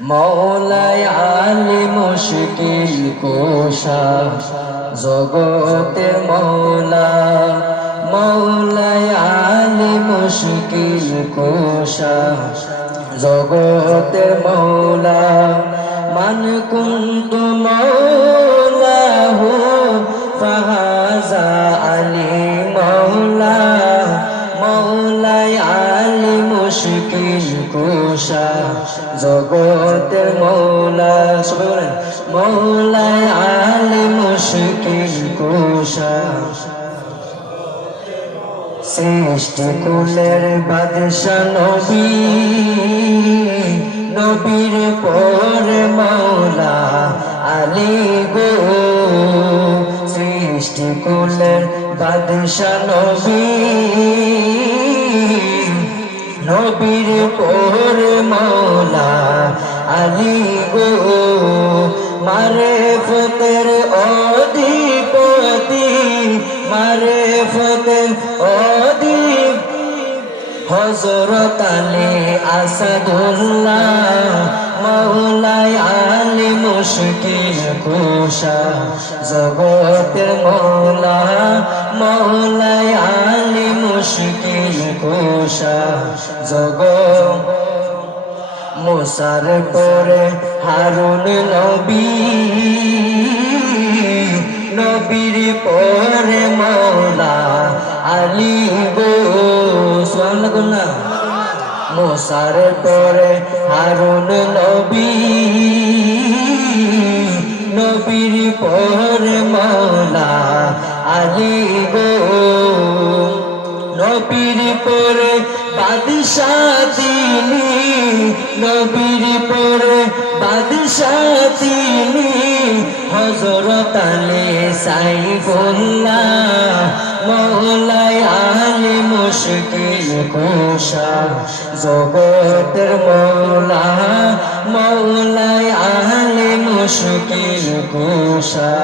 মৌলায় আলি মুশকিল কোষা জগতের মৌলা। মৌলায় আলী মুশকিল কোষা জগতের মৌলা। মান কুন্তু আলী মুশকিল কুশা। জগতের মৌলা, সবাই বলেন, মৌলায় আলী মুশকিল কুশা। সৃষ্টি কুলের বাদশা নবী, নবীর পর মৌলা আলী গো। সৃষ্টি কুলের বাদশা নবী নবীর পর মৌলা আলী গো, মারে ফতের অধিপতি, মারে ফতের অধিপ হজরত আলী আসাদুল্লাহ মৌলায় আলী মুশকিল কুশা, জগতের মৌলা মৌলায় আলী মুশকিল কুশা। জগৎ মোসার পরে হারুন নবী। নবীর পরে মৌলা আলী গো। সোয়ান না। মোসার পরে হারুন নবী। নবীর পরে মৌলা আলী গো। নবীর পরে বাদশাহ তিনি, নবীর পরে বাদশাহ তিনি হজরত আলী সাইফুল্লাহ, মৌলায় আলী মুশকিল কুশা জগতের মৌলা, মৌলায় আলী মুশকিল কুশা।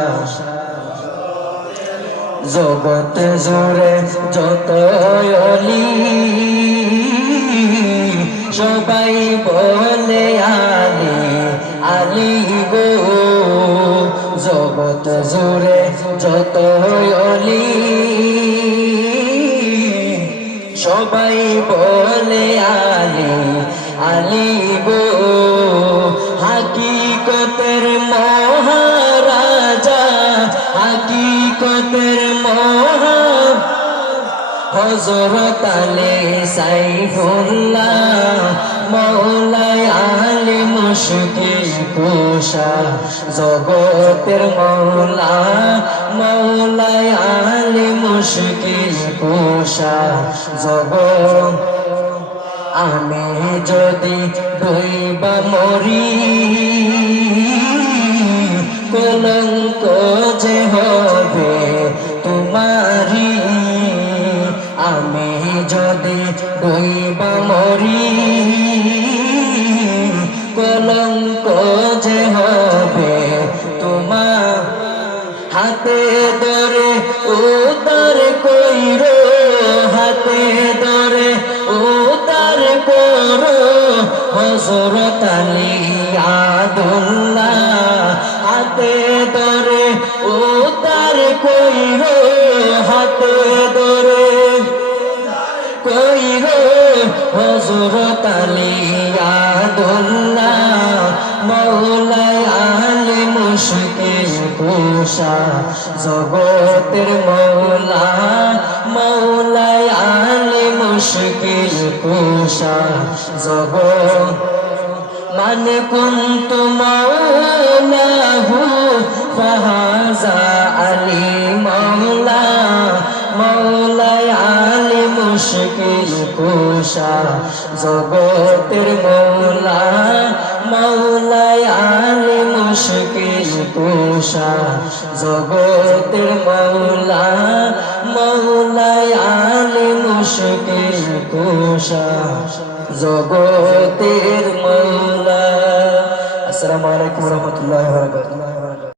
জগত জোরে যত অলি জগত জোরে যত অলি, সবাই বলে আলি আলি গো। হাকিকতের মহারাজা, হাকিকতের মহা হজরত আলী সাইফুল্লাহ মৌলায় আলী মুশকিল কুশা, জগতের মৌলা। মৌলায় আলী মুশকিল কুশা, জগৎ। আমি যদি দইবা মরি, কলঙ্ক যে হবে উদার কইর হাতে ধরে, উদার কর হজরত আলী আদুল্লাহ। হাতে ধরে, উদার কইর হাতে ধরে। কইর হজরত আলী নিশা জগতের মৌলা, মৌলায় আলে মুশকিল কুষা জগ মানে কুন্ত মৌলাহু, ফাহাজা আলী মৌলা, মৌলায় আলে মুশকিল কুষা জগতের মৌলা মৌলা মুশকিল জগতের মৌলা মৌলায় আলী মুশকিল কুশা জগতের মৌলা আসসালামু আলাইকুম রহমতুল্লাহ